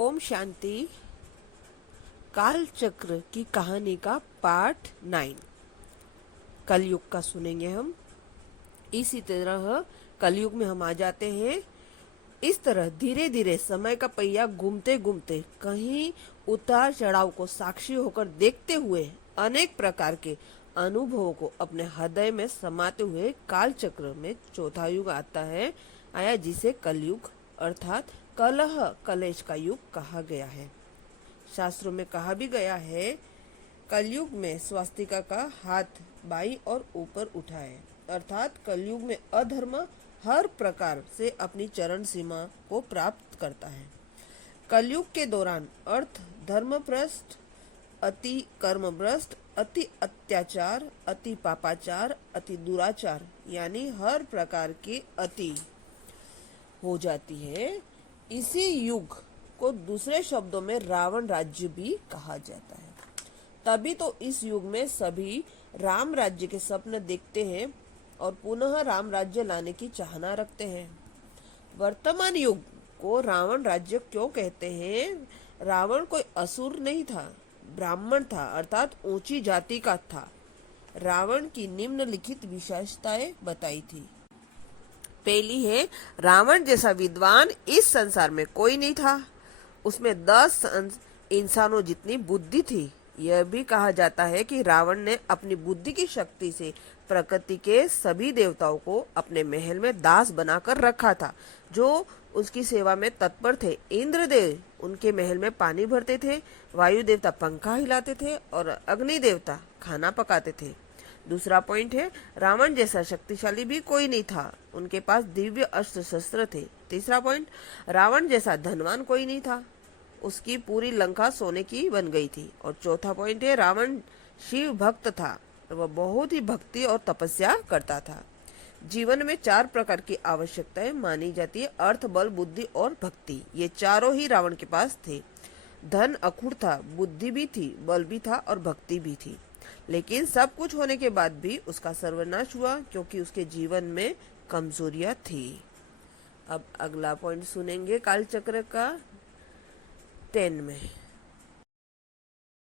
ओम शांति। काल चक्र की कहानी का पार्ट 9 कलयुग का सुनेंगे हम। इसी तरह कलयुग में हम आ जाते हैं। इस तरह धीरे धीरे समय का पहिया घूमते घूमते कहीं उतार चढ़ाव को साक्षी होकर देखते हुए अनेक प्रकार के अनुभवों को अपने हृदय में समाते हुए काल चक्र में चौथा युग आता है आया, जिसे कलयुग अर्थात कलह कलेश का युग कहा गया है। शास्त्रों में कहा भी गया है, कलयुग में स्वास्तिका का हाथ बाईं और ऊपर उठाए, अर्थात कलयुग में अधर्म हर प्रकार से अपनी चरण सीमा को प्राप्त करता है। कलयुग के दौरान अर्थ धर्मभ्रष्ट, अति कर्मभ्रष्ट, अति अत्याचार, अति पापाचार, अति दुराचार यानी हर प्रकार की अति हो जाती है। इसी युग को दूसरे शब्दों में रावण राज्य भी कहा जाता है। तभी तो इस युग में सभी राम राज्य के स्वप्न देखते हैं और पुनः राम राज्य लाने की चाहना रखते हैं। वर्तमान युग को रावण राज्य क्यों कहते हैं? रावण कोई असुर नहीं था, ब्राह्मण था, अर्थात ऊंची जाति का था। रावण की निम्नलिखित विशेषताएं बताई थी। पहली है, रावण जैसा विद्वान इस संसार में कोई नहीं था। उसमें 10 इंसानों जितनी बुद्धि थी। यह भी कहा जाता है कि रावण ने अपनी बुद्धि की शक्ति से प्रकृति के सभी देवताओं को अपने महल में दास बनाकर रखा था, जो उसकी सेवा में तत्पर थे। इंद्रदेव उनके महल में पानी भरते थे, वायु देवता पंखा हिलाते थे और अग्नि देवता खाना पकाते थे। दूसरा पॉइंट है, रावण जैसा शक्तिशाली भी कोई नहीं था। उनके पास दिव्य अस्त्र शस्त्र थे। तीसरा पॉइंट, रावण जैसा धनवान कोई नहीं था। उसकी पूरी लंका सोने की बन गई थी। और चौथा पॉइंट है, रावण शिव भक्त था। वह बहुत ही भक्ति और तपस्या करता था। जीवन में 4 प्रकार की आवश्यकताएं मानी जाती है, अर्थ, बल, बुद्धि और भक्ति। ये चारों ही रावण के पास थे। धन अखुड़ था, बुद्धि भी थी, बल भी था और भक्ति भी थी। लेकिन सब कुछ होने के बाद भी उसका सर्वनाश हुआ, क्योंकि उसके जीवन में कमजोरियां थी। अब अगला पॉइंट सुनेंगे काल चक्र का 10 में।